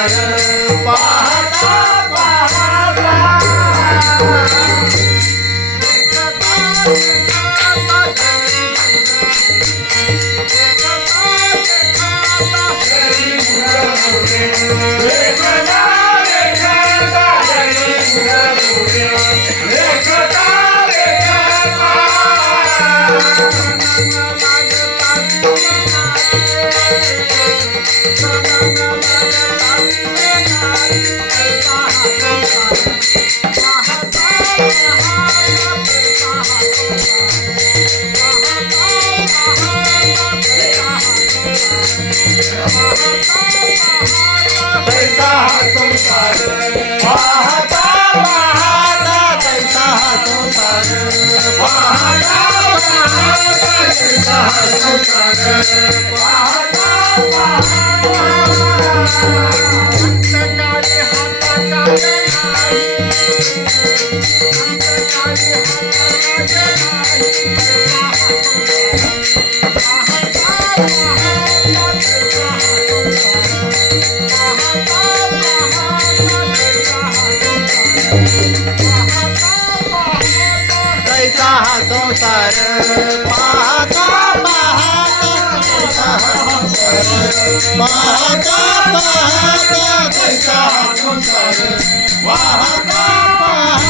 Narayana. संसार वाहता वाहता कैसा संसार वाहता वाहता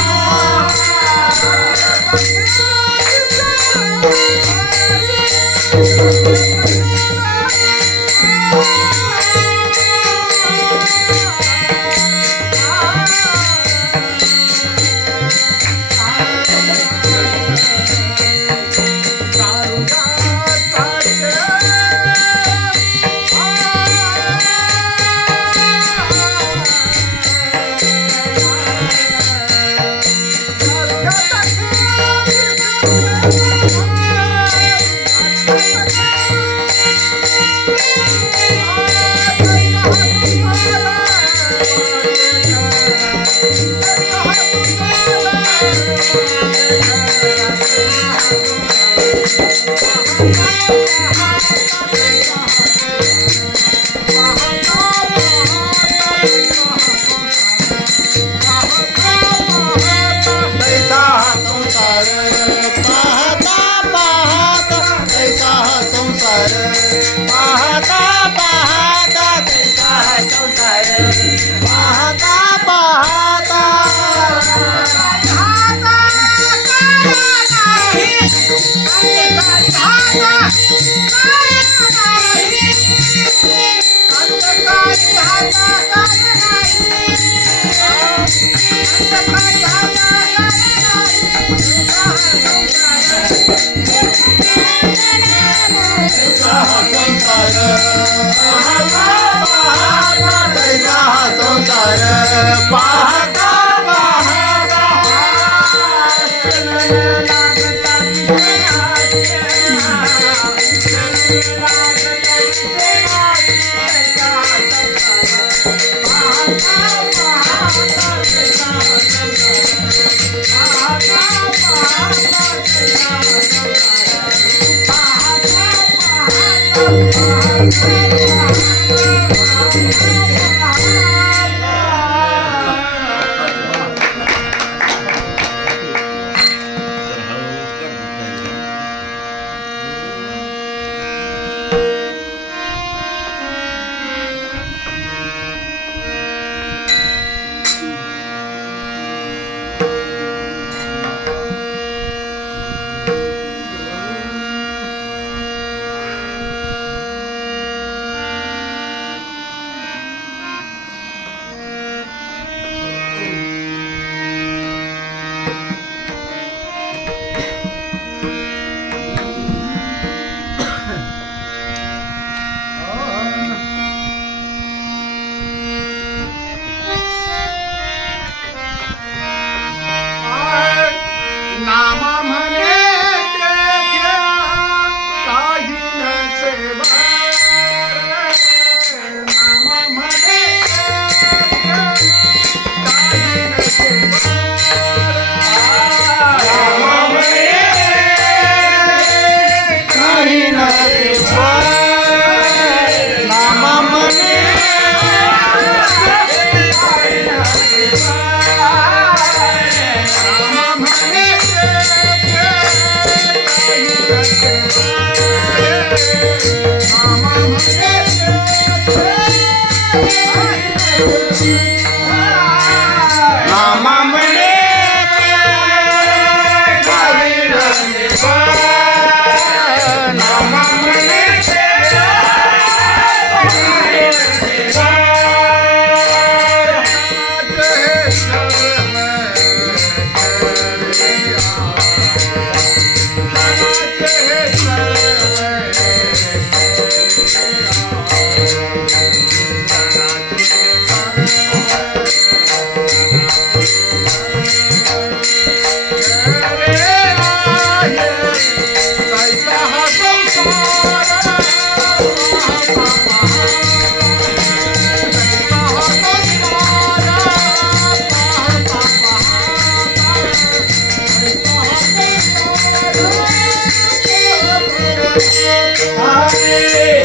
Thank you.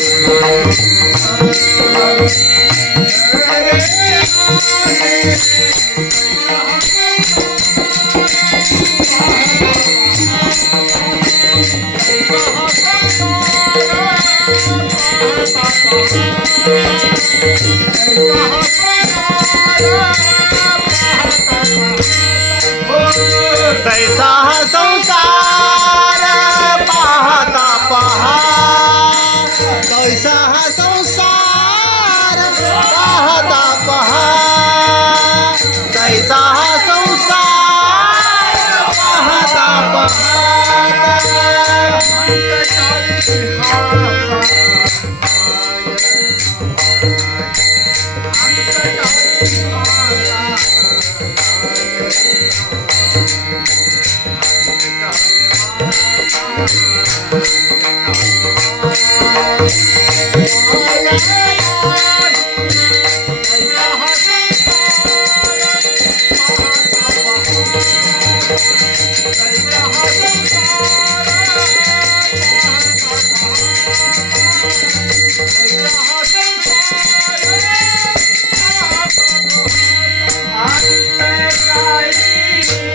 Thank you. 啊，受伤。